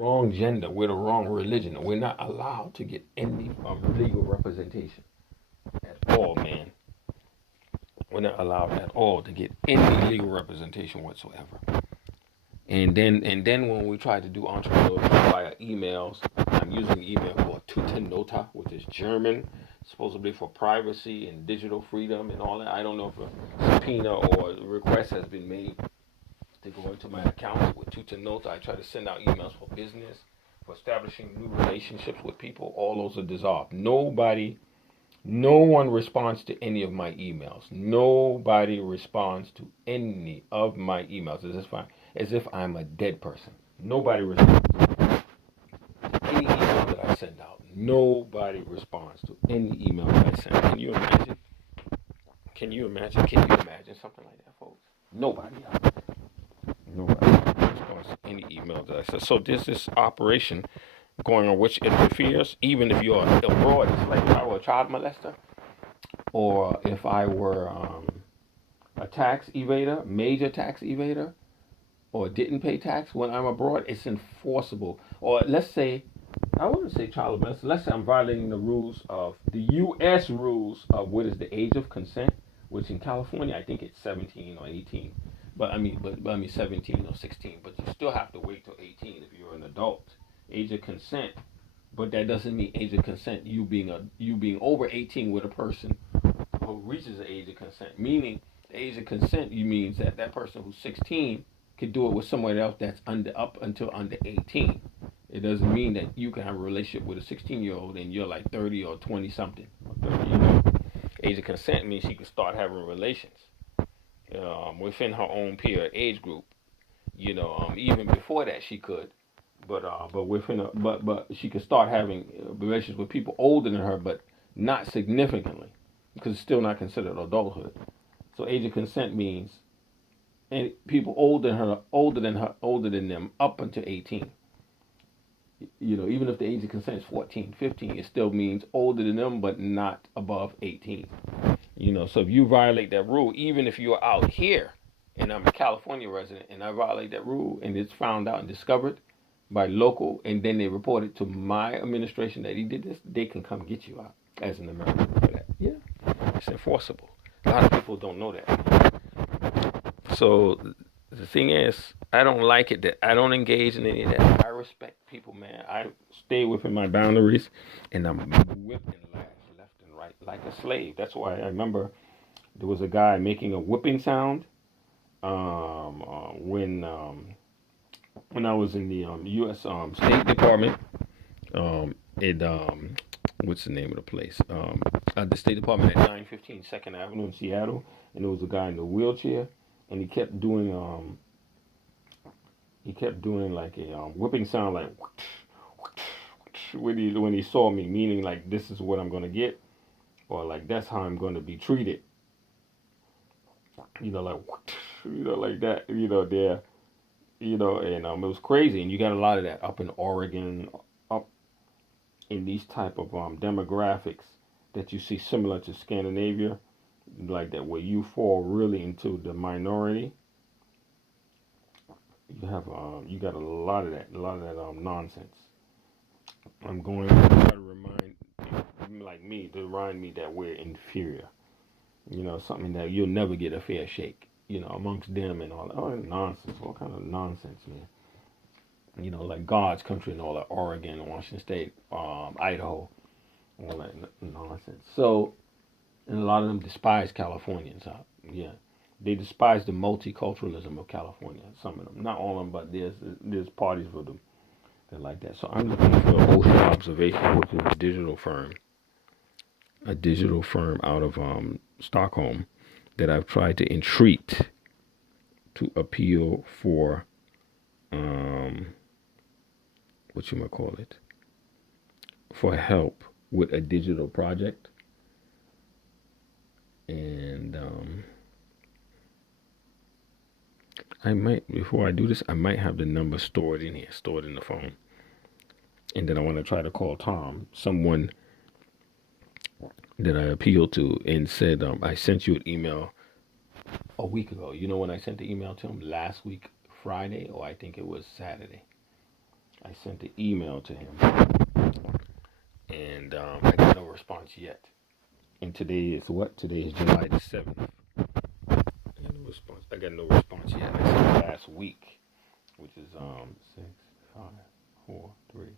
wrong gender, we're the wrong religion. We're not allowed to get any legal representation at all, man. We're not allowed at all to get any legal representation whatsoever. And then when we try to do entrepreneurship via emails, I'm using an email called Tutanota, which is German, supposedly for privacy and digital freedom and all that. I don't know if a subpoena or a request has been made to go into my account with Tutanota. I try to send out emails for business, for establishing new relationships with people. All those are dissolved. No one responds to any of my emails. Nobody responds to any of my emails as if I'm a dead person. Nobody responds to any email that I send out. Nobody responds to any email that I send. Can you imagine? Can you imagine? Can you imagine something like that, folks? Nobody. Nobody responds to any email that I send. So there's this operation going on which interferes, even if you're abroad. It's like if I were a child molester, or if I were a tax evader, major tax evader, or didn't pay tax when I'm abroad, it's enforceable. Or let's say, I wouldn't say child molester, let's say I'm violating the rules of the U.S. rules of what is the age of consent, which in California I think it's 17 or 18. But I mean 17 or 16. But you still have to wait till 18 if you're an adult. Age of consent, but that doesn't mean age of consent. You being over 18 with a person who reaches the age of consent. Meaning, the age of consent you means that that person who's 16 can do it with someone else that's up until under 18. It doesn't mean that you can have a relationship with a 16-year-old and you're like 30 or 20 something. Or 30, Age of consent means she can start having relations within her own peer age group. Even before that she could, but within but she could start having relations with people older than her, but not significantly, because it's still not considered adulthood. So age of consent means and people older than them up until 18. Even if the age of consent is 14, 15, it still means older than them, but not above 18. So if you violate that rule, even if you're out here and I'm a California resident and I violate that rule and it's found out and discovered by local, and then they report it to my administration that he did this, they can come get you out as an American for that. Yeah, it's enforceable. A lot of people don't know that. So the thing is, I don't like it that I don't engage in any of that. I respect people, man. I stay within my boundaries, and I'm whipping left and right like a slave. That's why I remember there was a guy making a whipping sound when I was in the U.S. State Department. It what's the name of the place? At the State Department at 915 Second Avenue in Seattle, and there was a guy in a wheelchair, and he kept doing like a whipping sound, like when he saw me, meaning like this is what I'm gonna get, or like that's how I'm gonna be treated. Like like that. There. And it was crazy, and you got a lot of that up in Oregon, up in these type of demographics that you see similar to Scandinavia, like that where you fall really into the minority. You got a lot of that nonsense. I'm going to try to remind me that we're inferior. Something that you'll never get a fair shake. Amongst them and all that. Oh, nonsense. What kind of nonsense, man? Like God's country and all that, Oregon, Washington State, Idaho, all that nonsense. So, and a lot of them despise Californians. Yeah, they despise the multiculturalism of California. Some of them, not all of them, but there's parties for them that like that. So I'm looking for Ocean Observation, which is a digital firm out of Stockholm that I've tried to entreat to appeal for what you might call it, for help with a digital project. And I might, before I do this, I might have the number stored in here, stored in the phone. And then I want to try to call Tom, someone that I appealed to, and said, I sent you an email a week ago. When I sent the email to him last week, Friday, or I think it was Saturday. I sent the email to him, and I got no response yet. And today is what? Today is July the 7th. I got no response yet. I sent last week, which is 6, 5, 4, 3,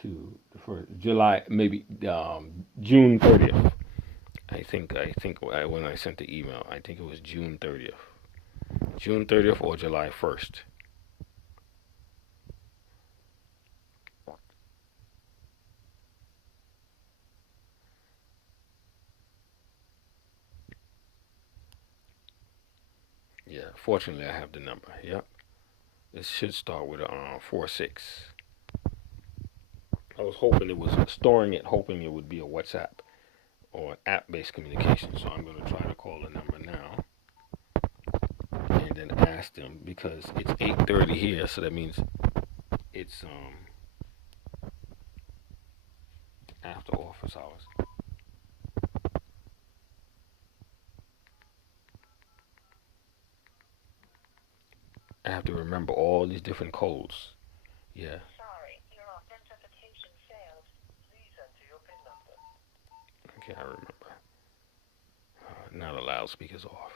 2, the first July, maybe June 30th. I think when I sent the email, I think it was June 30th. June 30th or July 1st. Yeah, fortunately I have the number. Yep. It should start with a 46. I was hoping it was storing it, hoping it would be a WhatsApp or app-based communication. So I'm going to try to call the number now and then ask them, because it's 8:30 here, so that means it's after office hours. I have to remember all these different codes. Yeah. Sorry, your authentication failed. Please enter your PIN number. Okay, I remember. Now the loudspeaker's off.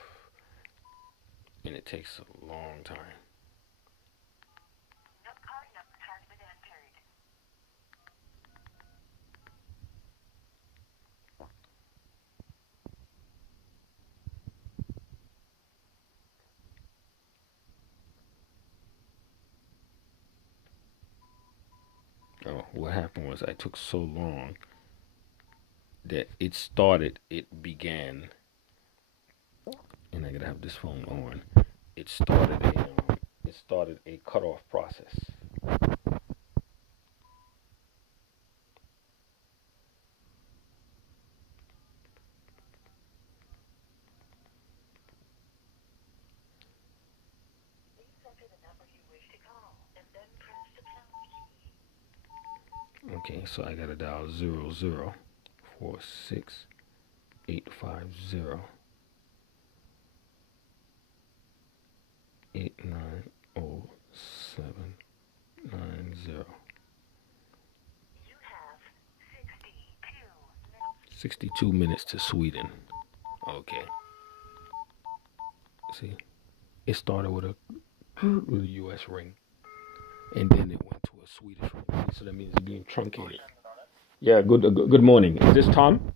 And it takes a long time. No card number has been entered. Oh, what happened was I took so long that it began, and I gotta have this phone on. It started a cutoff process. Please enter the number you wish to call and then press the pound key. Okay, so I gotta dial 0046 850 890790. You have 62 minutes. 62 minutes to Sweden. Okay. See, it started with a U.S. ring, and then it went to a Swedish ring. So that means it's being truncated. Yeah. Good morning. Is this Tom?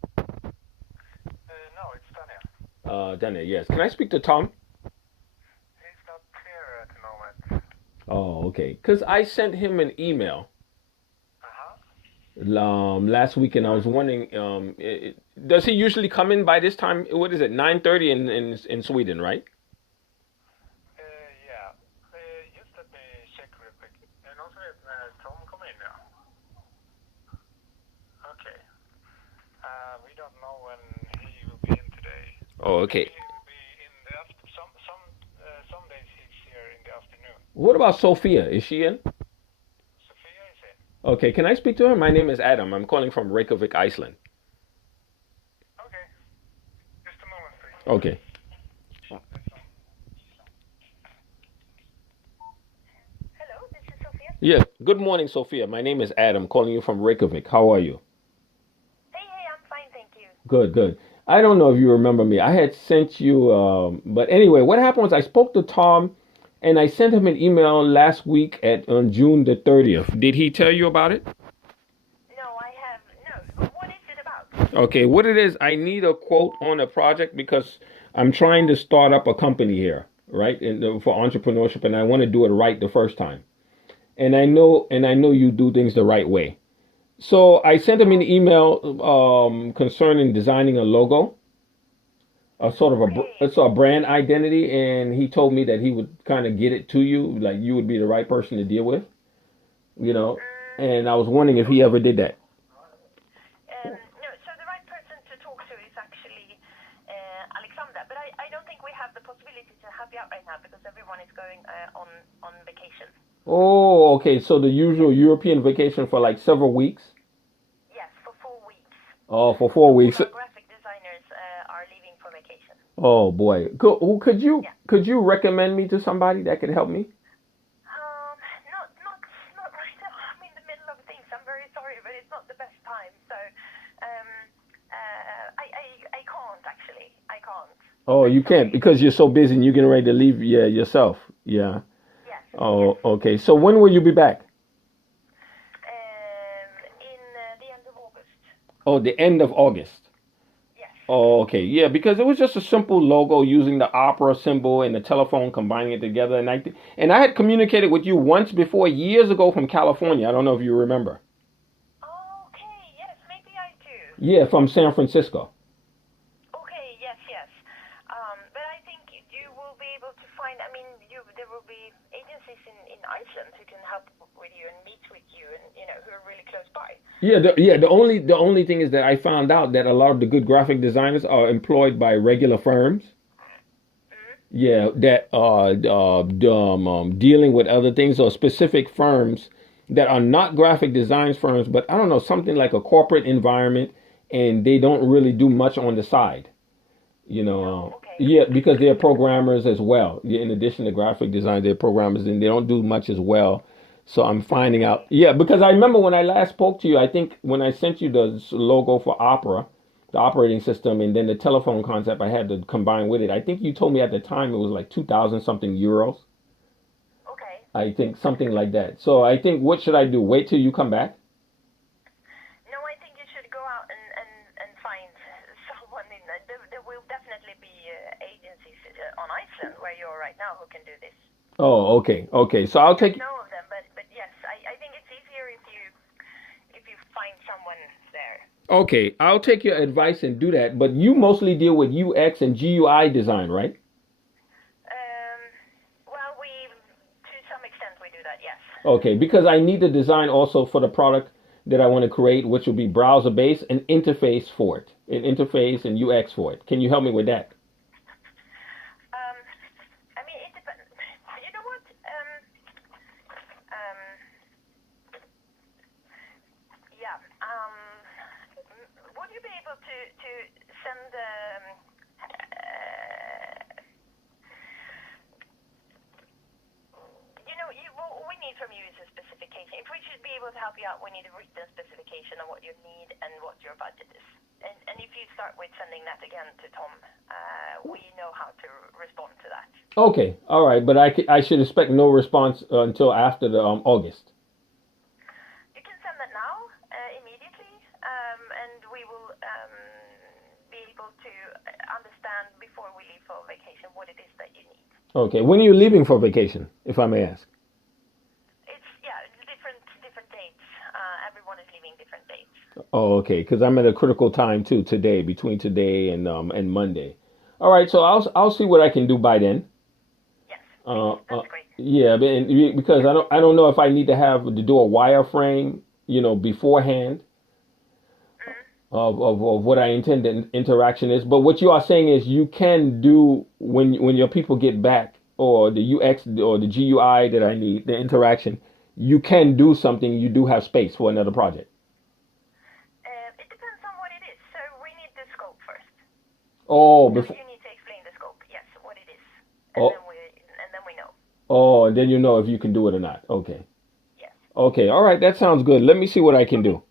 No, it's Daniel. Daniel. Yes. Can I speak to Tom? He's not here at the moment. Oh, okay. Cause I sent him an email Uh-huh. last week, and I was wondering, does he usually come in by this time? What is it? 9:30 in Sweden, right? Yeah. Just let me check real quick. And also, Tom kom in now. Okay. We don't know when he will be in today. Oh, okay. He will be in the some days he's here in the afternoon. What about Sophia? Is she in? Sophia is in. Okay, can I speak to her? My name is Adam. I'm calling from Reykjavik, Iceland. Okay. Just a moment, please. Okay. Hello, this is Sophia. Yes. Good morning, Sophia. My name is Adam, calling you from Reykjavik. How are you? Hey, I'm fine, thank you. Good, good. I don't know if you remember me. I had sent you, but anyway, what happened was I spoke to Tom, and I sent him an email last week on June the 30th. Did he tell you about it? No, I have no. What is it about? Okay, what it is, I need a quote on a project because I'm trying to start up a company here, right? For entrepreneurship, and I want to do it right the first time. And I know you do things the right way. So I sent him an email concerning designing a logo, a sort of Okay. it's a brand identity, and he told me that he would kind of get it to you, like you would be the right person to deal with, you know. And I was wondering if he ever did that. No, so the right person to talk to is actually Alexandra, but I don't think we have the possibility to help you out right now because everyone is going on vacation. Oh, okay. So the usual European vacation for like several weeks. Yes, for 4 weeks. Oh, for 4 weeks. All our graphic designers are leaving for vacation. Oh boy. Could you Yeah. could you recommend me to somebody that could help me? Oh, you can't because you're so busy and you're getting ready to leave. Yeah, yourself. Yeah. Yes, yes. Oh, okay. So when will you be back? In the end of August. Oh, the end of August. Yes. Oh, okay. Yeah, because it was just a simple logo using the opera symbol and the telephone, combining it together. And I had communicated with you once before, years ago, from California. I don't know if you remember. Okay, yes, maybe I do. Yeah, from San Francisco. Okay, yes, yes. But I think you will be able to find, I mean, there will be agencies in Iceland who can help with you and meet with you and, who are really close by. Yeah, the only thing is that I found out that a lot of the good graphic designers are employed by regular firms. Mm-hmm. Yeah, that dealing with other things or specific firms that are not graphic design firms, but I don't know, something like a corporate environment, and they don't really do much on the side. No, okay. Yeah, because they're programmers as well. Yeah, in addition to graphic design, they're programmers, and they don't do much as well. So I'm finding out. Yeah, because I remember when I last spoke to you, I think when I sent you the logo for Opera, the operating system, and then the telephone concept I had to combine with it. I think you told me at the time it was like 2,000 something euros. Okay. I think something like that. So I think what should I do? Wait till you come back? No, I think you should go out and find someone there will definitely be agencies on Iceland where you are right now who can do this. Oh, okay, okay. So I'll take. Know of them, but yes, I think it's easier if you find someone there. Okay, I'll take your advice and do that. But you mostly deal with UX and GUI design, right? Well, to some extent we do that, yes. Okay, because I need the design also for the product that I want to create, which will be browser based and interface for it, an interface and UX for it. Can you help me with that? I mean, it depends. You know what? Yeah. Would you be able to send what we need from you is a specification. If we should be able to help you out, we need a written specification of what you need and what your budget is. And if you start with sending that again to Tom, we know how to respond to that. Okay, all right, but I should expect no response until after the August. You can send that now, immediately, and we will be able to understand before we leave for vacation what it is that you need. Okay, when are you leaving for vacation, if I may ask? Different dates. Everyone is leaving different dates. Oh, okay, because I'm at a critical time too today, between today and Monday. All right, so I'll see what I can do by then. Yes, that's great. Yeah, because I don't know if I need to do a wireframe, beforehand of what I intend the interaction is. But what you are saying is you can do when your people get back, or the UX or the GUI that I need, the interaction, you can do something. You do have space for another project. It depends on what it is. So we need the scope first. Oh, You before. need to explain the scope. Yes, what it is, Oh, and then we know. oh, and then you know if you can do it or not. Okay. Yes. Okay. All right. That sounds good. Let me see what I can do.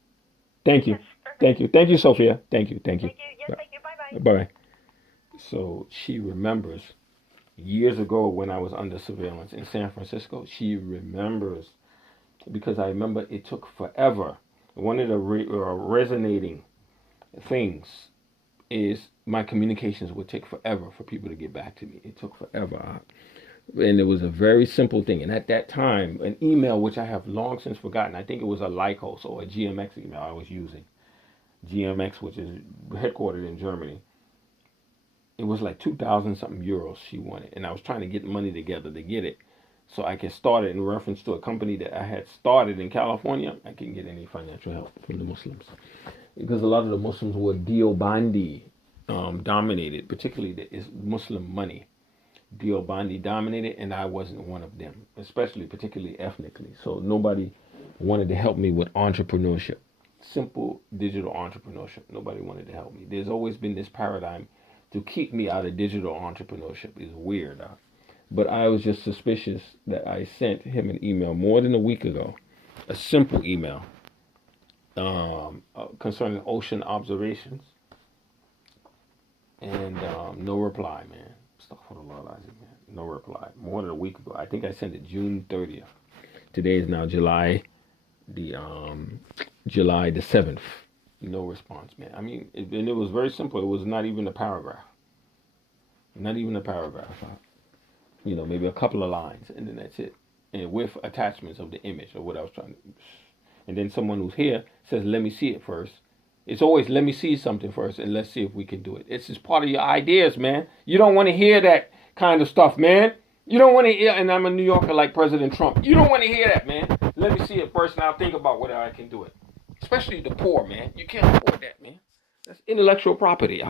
Thank you. Yes. Perfect. Thank you. Thank you, Sophia. Thank you. Thank you. Thank you. Yes. Thank you. Bye. Bye. So she remembers years ago when I was under surveillance in San Francisco. She remembers because I remember it took forever. One of the resonating things is my communications would take forever for people to get back to me. It took forever. And it was a very simple thing. And at that time, an email, which I have long since forgotten, I think it was a Lycos or a GMX email I was using. GMX, which is headquartered in Germany. It was like 2,000 something euros she wanted. And I was trying to get money together to get it, so I could start it in reference to a company that I had started in California. I couldn't get any financial help from the Muslims because a lot of the Muslims were Deobandi dominated, particularly the Muslim money. Deobandi dominated, and I wasn't one of them, especially particularly ethnically. So nobody wanted to help me with entrepreneurship, simple digital entrepreneurship. Nobody wanted to help me. There's always been this paradigm to keep me out of digital entrepreneurship. It's weird. But I was just suspicious that I sent him an email more than a week ago, a simple email concerning ocean observations. And no reply, man. Astaghfirullah, Isaac, man. No reply. More than a week ago. I think I sent it June 30th. Today is now July the 7th. No response, man. I mean, and it was very simple. It was not even a paragraph. Not even a paragraph. Maybe a couple of lines, and then that's it. And with attachments of the image of what I was trying to. And then someone who's here says, "Let me see it first." It's always, "Let me see something first, and let's see if we can do it." It's just part of your ideas, man. You don't want to hear that kind of stuff, man. You don't want to hear, and I'm a New Yorker like President Trump. You don't want to hear that, man. Let me see it first, and I'll think about whether I can do it. Especially the poor, man. You can't afford that, man. That's intellectual property.